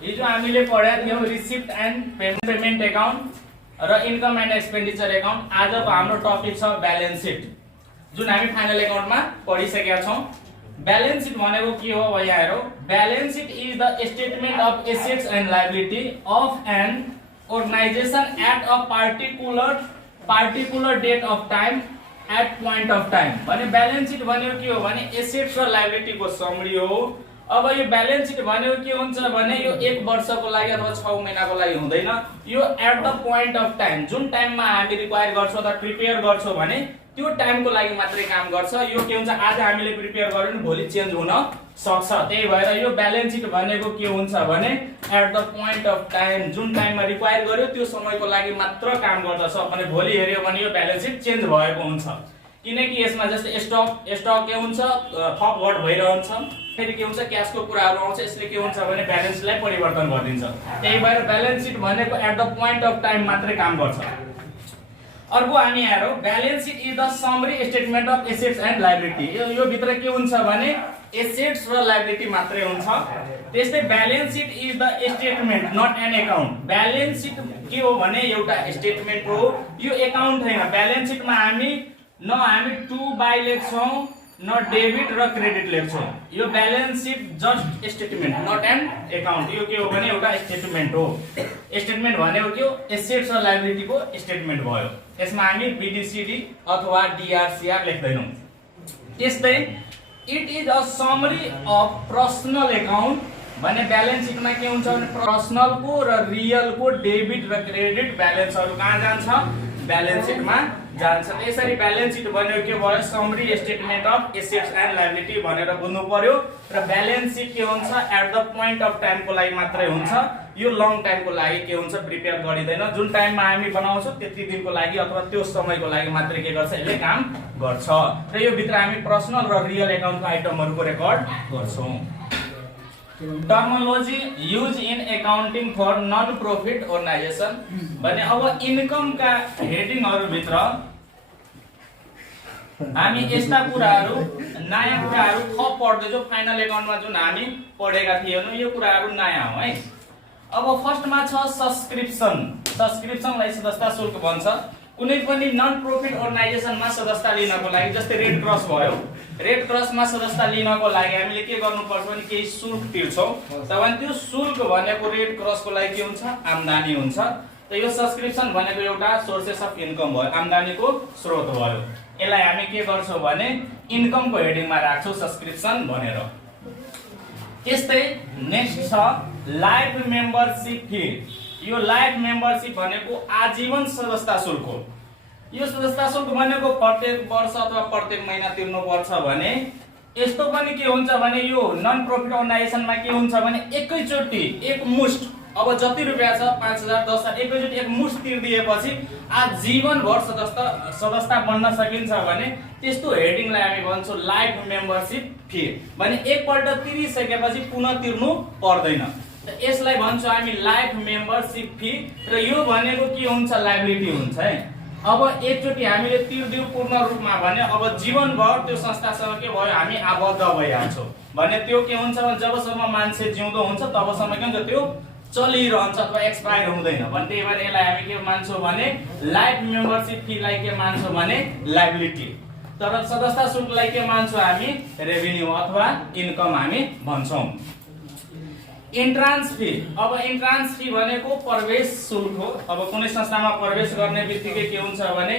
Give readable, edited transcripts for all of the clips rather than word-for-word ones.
हिजो हामीले पढ्या थियौं रिसिप्ट एन्ड पेमेन्ट एकाउन्ट र इन्कम एन्ड एक्सपेन्डिचर एकाउन्ट। आजको हाम्रो टपिक छ ब्यालेन्स सिट, जुन हामी फाइनल एकाउन्टमा पढिसकेका छौं। ब्यालेन्स सिट भनेको के हो भइ हेरौ। Balance sheet is the statement of assets and liability of an organisation at a particular date of time at point of time. भने ब्यालेन्स सिट भनेको के हो भने एसेट्स र लायबिलिटी को समरी हो। अब यो ब्यालेन्स सिट भनेको के हुन्छ भने यो 1 वर्षको लागि अथवा 6 महिनाको लागि हुँदैन। यो at the point of time, जुन टाइममा हामी रिक्वायर गर्छौं अथवा प्रिपेयर गर्छौं भने त्यो टाइमको लागि मात्रै काम गर्छ। यो के हुन्छ, आज हामीले प्रिपेयर गर्यो भने भोलि चेन्ज हुन सक्छ। त्यही भएर यो ब्यालेन्स सिट भनेको के हुन्छ भने at the point of time, जुन टाइममा रिक्वायर गर्यो त्यो समयको लागि मात्र काम गर्दछ। भने भोलि हेर्यो भने यो ब्यालेन्स सिट चेन्ज भएको हुन्छ, किनकि यसमा जस्तै स्टक के हुन्छ थप घट भइरहन्छ, फेरि के हुन्छ क्याशको कुराहरु आउँछ, यसले के हुन्छ भने ब्यालेन्सलाई परिवर्तन गरिदिन्छ। त्यही भएर ब्यालेन्स सिट भनेको at the point of time मात्रै काम गर्छ। अर्को हामी हेरौं, balance sheet is the summary statement of assets and liability. यो भित्र के हुन्छ भने एसेट्स र लायबिलिटी मात्रै हुन्छ। त्यस्तै balance sheet is the statement not an account. Balance sheet के हो भने एउटा स्टेटमेन्ट हो, यो एकाउन्ट हैन। ब्यालेन्स सिटमा हामी टु बाई लेख्छौं, न डेबिट र क्रेडिट लेख्छौं। यो balance sheet just statement not an account. यो के हो भने एउटा स्टेटमेन्ट हो। स्टेटमेन्ट भनेको के हो, एसेट्स र लायबिलिटी को स्टेटमेन्ट भयो। यसमा हामी बीडीसीडी अथवा डीआरसीआर लेख्दैनौं। त्यस्तै it is a summary of personal account. भने ब्यालेन्स सिटमा के हुन्छ भने पर्सनल को र रियल को डेबिट र क्रेडिट ब्यालेन्सहरु कहाँ जान्छ, ब्यालेन्स सिटमा जान्छ। यसरी ब्यालेन्स सिट भनेको के भयो, summary statement of assets and liability भनेर बुझ्नु पर्यो। र ब्यालेन्स सिट के हुन्छ at the point of time को लागि मात्रै हुन्छ। यो लङ टाइम को लागि के हुन्छ प्रिपेयर गरिदैन। जुन टाइममा हामी बनाउँछौं त्यति दिनको लागि अथवा त्यो समयको लागि मात्रै के गर्छ, यसले काम गर्छ। र यो भित्र हामी पर्सनल र रियल एकाउन्टको आइटमहरुको रेकर्ड गर्छौं। Terminology use in accounting for non profit organisation. भने अब इन्कम का हेडिङहरु भित्र हामी यस्ता कुराहरु नयाँ कुराहरु थप पढ्दैछौं। फाइनल एकाउन्टमा जुन हामी पढेका थियौं यो कुराहरु नयाँ हो है। अब फर्स्टमा छ सब्स्क्रिप्सन। सब्स्क्रिप्सनलाई सदस्यता शुल्क भन्छ। कुनै पनि नन प्रॉफिट अर्गनाइजेसनमा सदस्यता लिनको लागि, जस्तै रेड क्रस भयो, रेड क्रसमा सदस्यता लिनको लागि हामीले के गर्नुपर्छ भने केही शुल्क तिर्छौं। तब त्यो शुल्क भनेको रेड क्रसको लागि के हुन्छ, आम्दानी हुन्छ। त यो सब्स्क्रिप्सन भनेको एउटा सोर्सेस अफ इन्कम भयो, आम्दानीको स्रोत भयो। यसलाई हामी के गर्छौं भने इन्कमको हेडिङमा राख्छौं सब्स्क्रिप्सन भनेर। त्यस्तै नेक्स्ट छ लाइफ मेम्बरशिप फी। यो लाइफ मेम्बरशिप भनेको आजीवन सदस्यता शुल्क हो। यो सदस्यता शुल्क भनेको प्रत्येक वर्ष अथवा प्रत्येक महिना तिर्नु पर्छ भने यस्तो पनि के हुन्छ भने यो नन प्रॉफिट अर्गनाइजेसनमा के हुन्छ भने एकैचोटी एक मुष्ट, अब जति रुपैयाँ छ 5000 10000 एकैचोटी एक मुष्ट तिर्दिएपछि आजीवन भर सदस्यता बन्न सकिन्छ भने त्यस्तो हेडिङलाई हामी भन्छौं लाइफ मेम्बरशिप फी। भने एकपल्ट तिरिसकेपछि पुनः तिर्नु पर्दैन। यसलाई भन्छौं हामी लाइफ मेम्बरशिप फी। र यो भनेको के हुन्छ, लायबिलिटी हुन्छ है। अब एकचोटी हामीले तिर्दियौ पूर्ण रूपमा भने अब जीवनभर त्यो संस्थासँग के भयो, हामी आबद्ध भइहाल्छौं। भने त्यो के हुन्छ भने जबसम्म मान्छे जिउँदो हुन्छ तबसम्म के हुन्छ त्यो चलिरहन्छ अथवा एक्सपायर हुँदैन। भने त्यही भएर यसलाई हामी के मान्छौं भने लाइफ मेम्बरशिप फीलाई के मान्छौं भने लायबिलिटी। तर सदस्यता शुल्कलाई के मान्छौं हामी रेभिन्यू अथवा इन्कम हामी भन्छौं। Entrance fee. अब इन्ट्रान्स फी भनेको प्रवेश शुल्क हो। अब कुनै संस्थामा प्रवेश गर्ने बित्तिकै के हुन्छ भने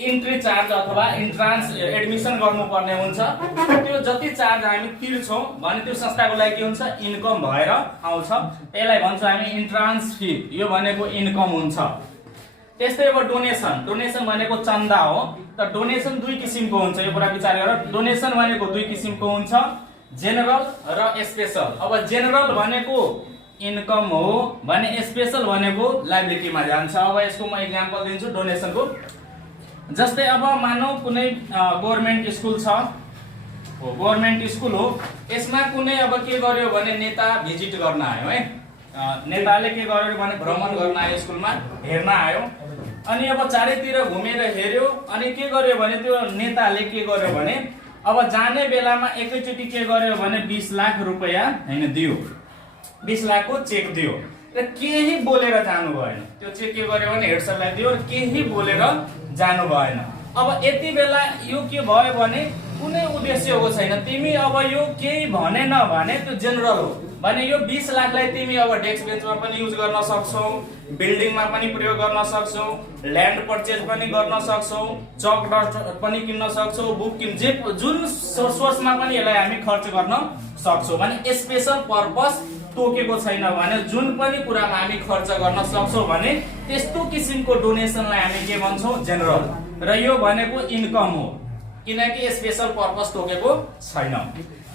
इन्ट्री चार्ज अथवा इन्ट्रान्स एडमिसन गर्नुपर्ने हुन्छ। त्यो जति चार्ज हामी तिर्छौं भने त्यो संस्थाको लागि के हुन्छ, इन्कम भएर आउँछ। यसलाई भन्छौं हामी इन्ट्रान्स फी। यो भनेको इन्कम हुन्छ। त्यस्तै अब डोनेसन। डोनेसन भनेको चन्दा हो। त डोनेसन दुई किसिमको हुन्छ, यो कुरा विचार गरेर। डोनेसन भनेको दुई किसिमको हुन्छ, जेनरल र स्पेशल। अब जेनरल भनेको इन्कम हो भने स्पेशल भनेको लायबिलिटीमा जान्छ। अब यसको म एक्जाम्पल दिन्छु डोनेसनको। जस्तै अब मानौ कुनै गभर्नमेन्ट स्कुल छ, गभर्नमेन्ट स्कुल हो, यसमा कुनै अब के गर्यो भने नेता भिजिट गर्न आयो है। नेताले के गर्यो भने भ्रमण गर्न आयो, स्कुलमा हेर्न आयो। अनि अब चारैतिर घुमेर हेर्यो अनि के गर्यो भने त्यो नेताले के गर्यो भने अब जाने बेलामा एकैचोटी के गर्यो भने 20 लाख रुपैयाँ हैन दियो। 20 लाखको चेक दियो र केही बोलेर जानु भएन। त्यो चेक के गर्यो भने हेड सरलाई दियो र केही बोलेर जानु भएन। अब यति बेला यो के भयो भने कुनै उद्देश्यको छैन। तिमी अब यो केही भने नभने त्यो जेनरल हो भने यो 20 लाखलाई तिमी अब डेस्क बेन्चमा पनि युज गर्न सक्छौ, बिल्डिङमा पनि प्रयोग गर्न सक्छौ, ल्यान्ड पर्चेज पनि गर्न सक्छौ, चक डस्ट पनि किन्न सक्छौ, बुक किन जे जुन सोर्समा पनि यसलाई हामी खर्च गर्न सक्छौ। भने स्पेशल पर्पस तोकेको छैन भने जुन पनि कुरामा हामी खर्च गर्न सक्छौ भने त्यस्तो किसिमको डोनेसनलाई हामी के भन्छौं? जेनरल। र यो भनेको इन्कम हो किनकि स्पेशल पर्पस तोकेको छैन।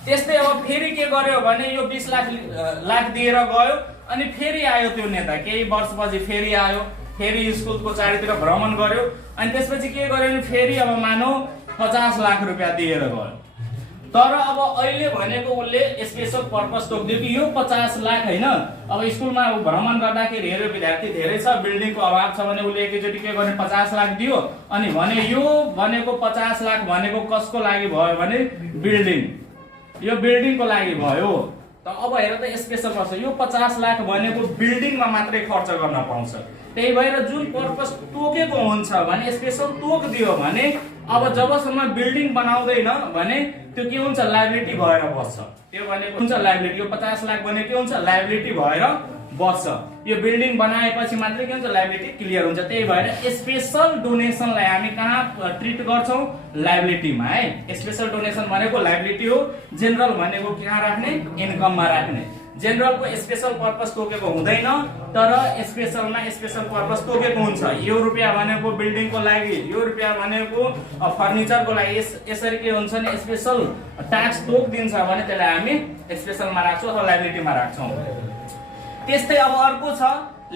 त्यस्तै अब फेरि के गर्यो भने यो 20 लाख दिएर गयो अनि फेरि आयो त्यो नेता, केही वर्षपछि फेरि आयो, फेरि स्कुलको चारैतिर भ्रमण गर्यो अनि त्यसपछि के गर्यो भने फेरि अब मानौ 50 लाख रुपैयाँ दिएर गयो। तर अब अहिले भनेको उले स्पेशल पर्पस तोक्दियो कि यो 50 लाख हैन, अब स्कुलमा भ्रमण गर्दाखेरि हेर्यो विद्यार्थी धेरै छ, बिल्डिङको अभाव छ भने उले एकैचोटी के गर्ने 50 लाख दियो अनि भने यो भनेको 50 लाख भनेको कसको लागि भयो भने बिल्डिङ, यो बिल्डिङको लागि भयो। त अब हेर त स्पेशल पर्छ, यो 50 लाख भनेको बिल्डिङमा मात्रै खर्च गर्न पाउँछ। त्यही भएर जुन पर्पस तोकेको हुन्छ भने स्पेशल तोक दियो भने अब जबसम्म बिल्डिङ बनाउँदैन भने त्यो के हुन्छ? लायबिलिटी भएर बस्छ। त्यो भनेको हुन्छ लायबिलिटी। यो 50 लाख भने के हुन्छ? लायबिलिटी भएर बस्छ। यो बिल्डिङ बनाएपछि मात्रै के हुन्छ? लायबिलिटी क्लियर हुन्छ। त्यही भएर स्पेशल डोनेसनलाई हामी कहाँ ट्रिट गर्छौं? लायबिलिटीमा है। स्पेशल डोनेसन भनेको लायबिलिटी हो, जेनरल भनेको कहाँ राख्ने? इन्कममा राख्ने। जेनरलको स्पेशल पर्पस तोकेको हुँदैन तर स्पेशलमा स्पेशल पर्पस तोकेको हुन्छ। यो रुपैयाँ भनेको बिल्डिङको लागि, यो रुपैयाँ भनेको फर्निचरको लागि। यसरी के हुन्छ नि स्पेशल ट्याक्स तोक दिन्छ भने त्यसलाई हामी स्पेशलमा राख्छौं अथवा लायबिलिटीमा राख्छौं। त्यस्तै अब अर्को छ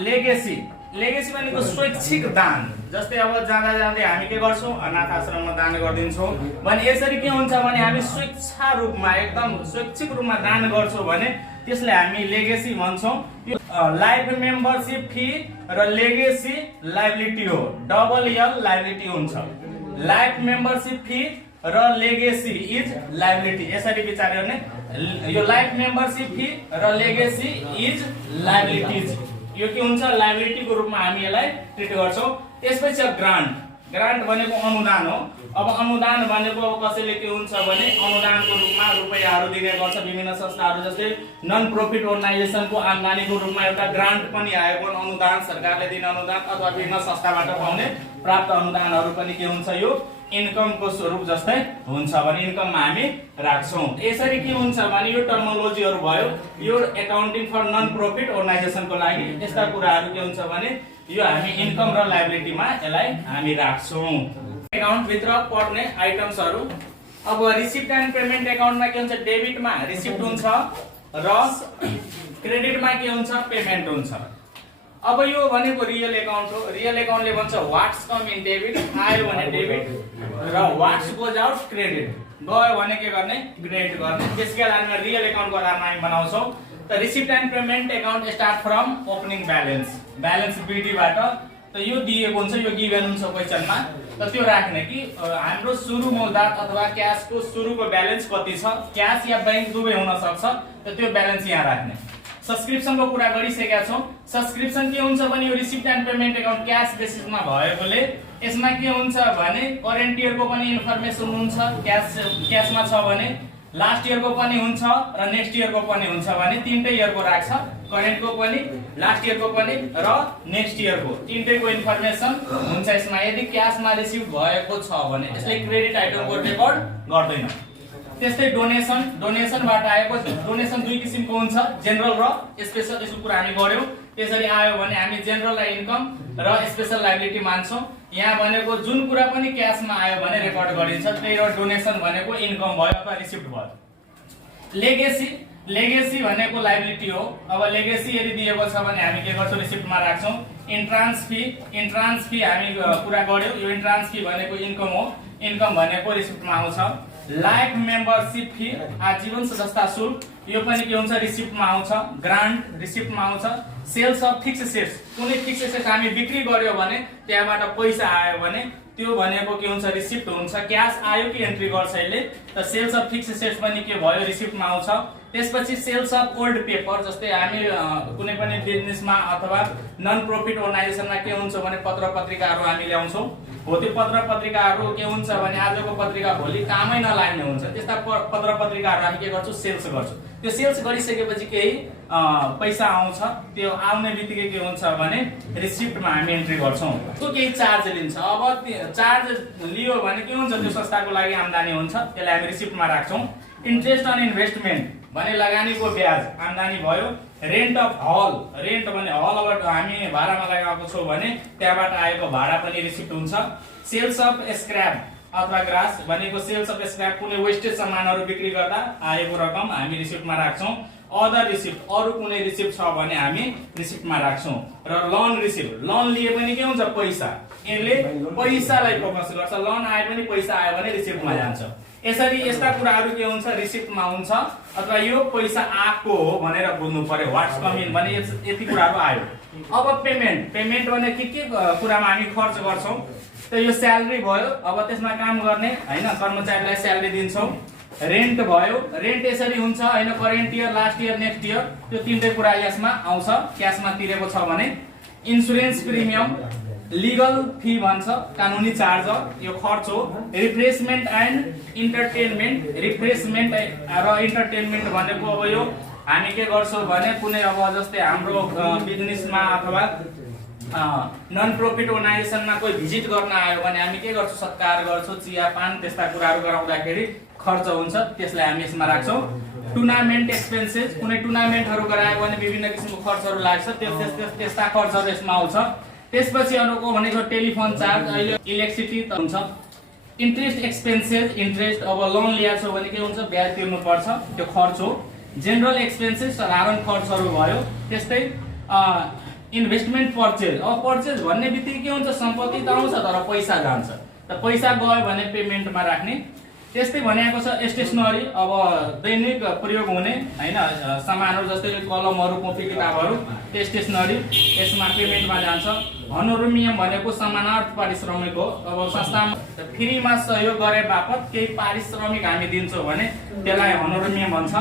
लेगेसी। लेगेसी भनेको स्वैच्छिक दान। जस्तै अब जाँदा जाँदै हामी के गर्छौं? अनाथ आश्रममा दान गर्दिन्छौं भने यसरी के हुन्छ भने हामी स्वेच्छा रूपमा एकदम स्वैच्छिक रूपमा दान गर्छौं भने त्यसलाई हामी लेगेसी भन्छौं। यो लाइफ मेम्बरशिप फी र लेगेसी लायबिलिटी हो, डबल एल लायबिलिटी हुन्छ। लाइफ मेम्बरशिप फी र लेगेसी इज लायबिलिटी। यसरी विचार गर्ने, यो लाइफ मेम्बरशिप फी र लेगेसी इज लायबिलिटीज, यो के हुन्छ? लायबिलिटीको रूपमा हामी यसलाई ट्रिट गर्छौं। त्यसपछि ग्रान्ट। ग्रान्ट भनेको अनुदान हो। अब अनुदान भनेको अब कसैले के हुन्छ भने अनुदानको रूपमा रुपैयाँहरू दिने गर्छ। विभिन्न संस्थाहरू जस्तै नन प्रॉफिट अर्गनाइजेसनको आम्दानीको रूपमा एउटा ग्रान्ट पनि आएको अनुदान, सरकारले दिने अनुदान अथवा विभिन्न संस्थाबाट पाउने प्राप्त अनुदानहरू पनि के हुन्छ? यो इन्कमको स्वरूप जस्तै हुन्छ भने इन्कममा हामी राख्छौं। यसरी के हुन्छ भने यो टर्मिनोलोजीहरू भयो, यो एकाउन्टिङ फर नन प्रॉफिट अर्गनाइजेसनको लागि यस्ता कुराहरू के हुन्छ भने यो हामी इन्कम र लायबिलिटीमा यसलाई हामी राख्छौं। एकाउन्ट भित्र पर्ने आइटम्सहरू अब रिसिप्ट एन्ड पेमेन्ट एकाउन्टमा के हुन्छ? डेबिटमा रिसिप्ट हुन्छ र क्रेडिटमा के हुन्छ? पेमेन्ट हुन्छ। अब यो भनेको रियल एकाउन्ट हो। रियल एकाउन्टले भन्छ व्हाट्स कम इन डेबिट, आयो भने डेबिट र व्हाट्स गोज आउट क्रेडिट, गयो भने के गर्ने? क्रेडिट गर्ने। त्यसकै आधारमा रियल एकाउन्टको आधारमा हामी बनाउँछौं। त receipt and payment account start from opening balance, balance बीडीबाट। त यो दिएको हुन्छ, यो गिभन हुन्छ क्वेशनमा। त त्यो राख्ने कि हाम्रो सुरु मौद्दात अथवा क्याशको सुरुको ब्यालेन्स कति छ, क्याश या बैंक दुवै हुन सक्छ। त त्यो ब्यालेन्स यहाँ राख्ने। सब्सक्रिप्सनको कुरा गरिसकेका छौं। सब्सक्रिप्सन के हुन्छ भने यो receipt and payment account cash बेसिसमा भएकोले यसमा के हुन्छ भने करेन्ट इयरको पनि इन्फर्मेसन हुन्छ, क्याशमा छ भने लास्ट इयरको पनि हुन्छ र नेक्स्ट इयरको पनि हुन्छ भने तीनटै इयरको राख्छ, करेन्टको पनि, लास्ट इयरको पनि र नेक्स्ट इयरको तीनटैको इन्फर्मेसन हुन्छ यसमा। यदि क्याशमा रिसिभ भएको छ भने यसले क्रेडिट आइटमको रेकर्ड गर्दैन। त्यस्तै डोनेसन, डोनेसनबाट आएको डोनेसन दुई किसिमको हुन्छ, जेनरल र स्पेशल। यसको कुरा हामी गर्यौं। त्यसरी आयो भने हामी जेनरललाई इन्कम र स्पेशल लायबिलिटी मान्छौं। यहाँ भनेको जुन कुरा पनि क्याशमा आयो भने रेकर्ड गरिन्छ, त्यही र डोनेसन भनेको इन्कम भयो अथवा रिसिप्ट भयो। लेगेसी, लेगेसी भनेको लायबिलिटी हो। अब लेगेसी यदि दिएको छ भने हामी के गर्छौं? रिसिप्टमा राख्छौं। इन्ट्रान्स फी, इन्ट्रान्स फी हामी कुरा गर्यौं। यो इन्ट्रान्स फी भनेको इन्कम हो, इन्कम भनेको रिसिप्टमा आउँछ। लाइफ मेम्बरशिप फी, आजीवन सदस्यता शुल्क, यो पनि के हुन्छ? रिसिप्टमा आउँछ। ग्रान्ट रिसिप्टमा आउँछ। सेल्स अफ फिक्स एसेट्स, कुनै फिक्स एसेट हामी बिक्री गर्यो भने त्यहाँबाट पैसा आयो भने त्यो भनेको के हुन्छ? रिसिप्ट हुन्छ। क्याश आयो कि एन्ट्री गर्छ यसले। त सेल्स अफ फिक्स एसेट्स पनि के भयो? रिसिप्टमा आउँछ। त्यसपछि सेल्स अफ ओल्ड पेपर, जस्तै हामी कुनै पनि बिजनेसमा अथवा नन प्रॉफिट अर्गनाइजेसनमा के हुन्छ भने पत्र पत्रिकाहरू हामी ल्याउँछौँ। हो त्यो पत्र पत्रिकाहरू के हुन्छ भने आजको पत्रिका भोलि कामै नलाग्ने हुन्छ। त्यस्ता पत्र पत्रिकाहरू हामी के गर्छौँ, सेल्स गर्छौँ। त्यो सेल्स गरिसकेपछि केही पैसा आउँछ। त्यो आउने बित्तिकै के हुन्छ भने रिसिप्टमा हामी एन्ट्री गर्छौँ। त्यो केही चार्ज लिन्छ। अब चार्ज लियो भने के हुन्छ, त्यो संस्थाको लागि आम्दानी हुन्छ, त्यसलाई हामी रिसिप्टमा राख्छौँ। इन्ट्रेस्ट अन इन्भेस्टमेन्ट भने लगानीको ब्याज आम्दानी भयो। रेन्ट अफ हल, रेन्ट भने हलबाट हामी भाडामा लगाएको छौँ भने त्यहाँबाट आएको भाडा पनि रिसिप्ट हुन्छ। सेल्स अफ स्क्रैप अथवा ग्रास भनेको सेल्स अफ स्क्रैप, कुनै वेस्टेज सामानहरू बिक्री गर्दा आएको रकम हामी रिसिप्टमा राख्छौँ। अदर रिसिप्ट, अरू कुनै रिसिप्ट छ भने हामी रिसिप्टमा राख्छौँ। र लोन रिसिप्ट, लोन लिए पनि के हुन्छ, पैसा, यसले पैसालाई फोकस गर्छ। लोन आए पनि पैसा आयो भने रिसिप्टमा जान्छ। यसरी यस्ता कुराहरू के हुन्छ, रिसिप्टमा हुन्छ। अथवा यो पैसा आएको हो भनेर बुझ्नु पर्यो, व्हाट्स कमिङ भने यति कुराहरू आयो। अब पेमेन्ट, पेमेन्ट भने के कुरामा हामी खर्च गर्छौँ। त यो स्यालेरी भयो, अब त्यसमा काम गर्ने हैन कर्मचारीलाई स्यालेरी दिन्छौँ। रेन्ट भयो, रेन्ट यसरी हुन्छ हैन, current year, last year, next year, त्यो तीनटै कुरा यसमा आउँछ, क्याशमा तिरेको छ भने। इन्सुरेन्स प्रिमियम, लिगल फी भन्छ, कानुनी चार्ज, यो खर्च हो। रिफ्रेसमेन्ट एन्ड इन्टरटेनमेन्ट, रिफ्रेसमेन्ट र इन्टरटेनमेन्ट भनेको अब यो हामी के गर्छौँ भने कुनै अब जस्तै हाम्रो बिजनेसमा अथवा नन प्रॉफिट अर्गनाइजेसनमा कोही भिजिट गर्न आयो भने हामी के गर्छौँ, सत्कार गर्छौँ, चिया पान त्यस्ता कुराहरू गराउँदाखेरि खर्च हुन्छ, त्यसलाई हामी यसमा राख्छौँ। टुर्नामेन्ट एक्सपेन्सेस, कुनै टुर्नामेन्टहरू गरायो भने विभिन्न किसिमको खर्चहरू लाग्छ, त्यस्ता खर्चहरू यसमा आउँछ। त्यसपछि अर्को भनेको टेलिफोन चार्ज, अहिले इलेक्ट्रिसिटी हुन्छ। इन्ट्रेस्ट एक्सपेन्सेस, इन्ट्रेस्ट, अब लोन लिएको छ भने के हुन्छ, ब्याज तिर्नु पर्छ, त्यो खर्च हो। जेनरल एक्सपेन्सेस, साधारण खर्चहरू भयो। त्यस्तै इन्भेस्टमेन्ट पर्चेज, अब पर्चेज भन्ने बित्तिकै के हुन्छ, सम्पत्ति त आउँछ तर पैसा जान्छ, त पैसा गयो भने पेमेन्टमा राख्ने। त्यस्तै भनेको छ स्टेसनरी, अब दैनिक प्रयोग हुने हैन सामानहरू जस्तै कलमहरू, कपी किताबहरू, त्यो स्टेसनरी यसमा पेमेन्टमा जान्छ। हनोरमियम भनेको समानार्थ पारिश्रमिक हो। अब संस्थामा फ्रीमा सहयोग गरे बापत केही पारिश्रमिक हामी दिन्छौँ भने त्यसलाई हनोरमियम भन्छ।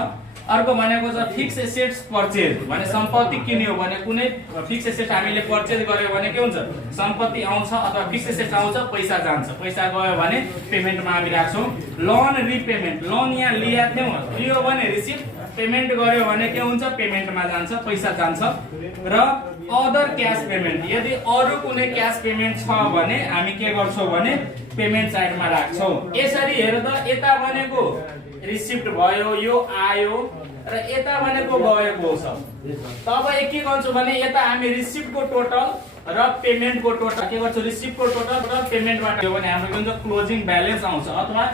अर्को भनेको छ फिक्स एसेट्स पर्चेज, भने सम्पत्ति किन्यो भने कुनै फिक्स एसेट हामीले पर्चेज गर्यो भने के हुन्छ, सम्पत्ति आउँछ अथवा फिक्स एसेट आउँछ, पैसा जान्छ, पैसा गयो भने पेमेन्टमा हामी राख्छौँ। लोन रिपेमेन्ट, लोन यहाँ लिया थियौँ, लियो भने रिसिप्ट, पेमेन्ट गर्यो भने के हुन्छ, पेमेन्टमा जान्छ, पैसा जान्छ। र अदर क्यास पेमेन्ट, यदि अरू कुनै क्यास पेमेन्ट छ भने हामी के गर्छौँ भने पेमेन्ट साइडमा राख्छौँ। यसरी हेर्दा यता भनेको रिसिप्ट भयो, यो आयो, र यता भनेको गएको छ। तब के गर्छु भने यता हामी रिसिप्टको टोटल र पेमेन्टको टोटल के गर्छौँ, रिसिप्टको टोटल र पेमेन्टबाट हो भने हाम्रो के हुन्छ, क्लोजिङ ब्यालेन्स आउँछ। अथवा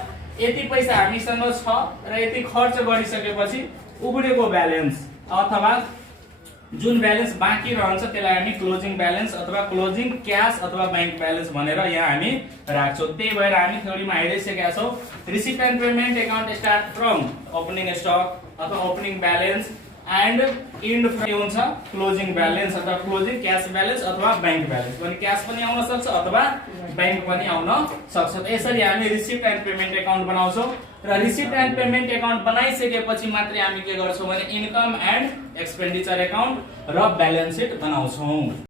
यति पैसा हामीसँग छ र यति खर्च गरिसकेपछि उब्रेको ब्यालेन्स अथवा जुन ब्यालेन्स बाँकी रहन्छ त्यसलाई हामी क्लोजिङ ब्यालेन्स अथवा क्लोजिङ क्याश अथवा बैंक ब्यालेन्स भनेर यहाँ हामी राख्छौँ। त्यही भएर हामी थ्योरीमा हेरिसकेका छौँ, receipt and payment account start from opening stock अथवा ओपनिङ ब्यालेन्स एन्ड इन्ड के हुन्छ, क्लोजिङ ब्यालेन्स अथवा क्लोजिङ क्याश ब्यालेन्स अथवा बैंक ब्यालेन्स पनि, क्याश पनि आउन सक्छ अथवा बैंक पनि आउन सक्छ। यसरी हामी रिसिप्ट एन्ड पेमेन्ट एकाउन्ट बनाउँछौँ। र रिसिप्ट एन्ड पेमेन्ट एकाउन्ट बनाइसकेपछि मात्रै हामी के गर्छौँ भने इन्कम एन्ड एक्सपेन्डिचर एकाउन्ट र ब्यालेन्स सिट बनाउँछौँ।